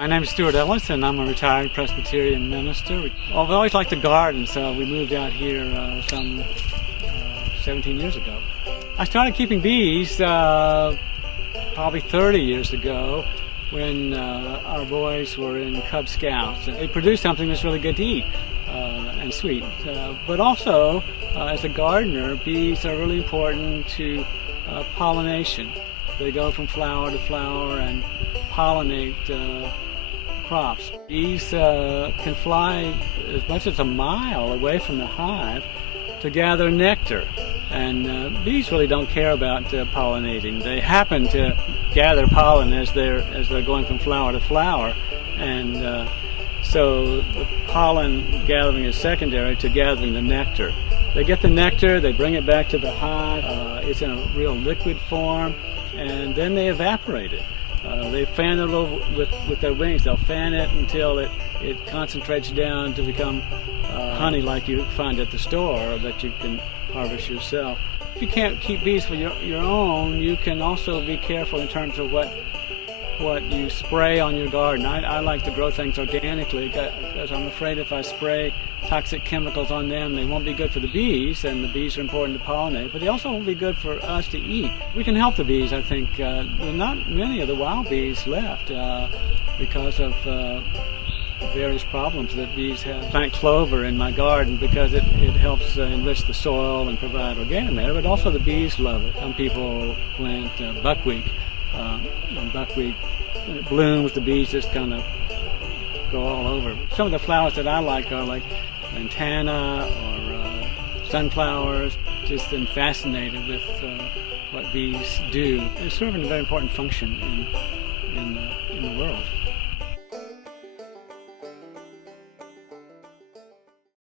My name is Stewart Ellis, and I'm a retired Presbyterian minister. I've always liked to garden, so we moved out here some 17 years ago. I started keeping bees probably 30 years ago when our boys were in Cub Scouts. They produce something that's really good to eat and sweet. But also, as a gardener, bees are really important to pollination. They go from flower to flower and pollinate crops. Bees can fly as much as a mile away from the hive to gather nectar. And bees really don't care about pollinating. They happen to gather pollen as they're going from flower to flower, and so the pollen gathering is secondary to gathering the nectar. They get the nectar, they bring it back to the hive. It's in a real liquid form, and then they evaporate it. They fan it a little with their wings. They'll fan it until it concentrates down to become honey like you find at the store or that you can harvest yourself. If you can't keep bees for your own, you can also be careful in terms of what you spray on your garden. I like to grow things organically because I'm afraid if I spray toxic chemicals on them, they won't be good for the bees, and the bees are important to pollinate, but they also won't be good for us to eat. We can help the bees, I think. There are not many of the wild bees left because of various problems that bees have. I plant clover in my garden because it helps enrich the soil and provide organic matter, but also the bees love it. Some people plant buckwheat. And buckwheat, when it blooms, the bees just kind of go all over. Some of the flowers that I like are like lantana or sunflowers. Just been fascinated with what bees do. They're serving a very important function in the world.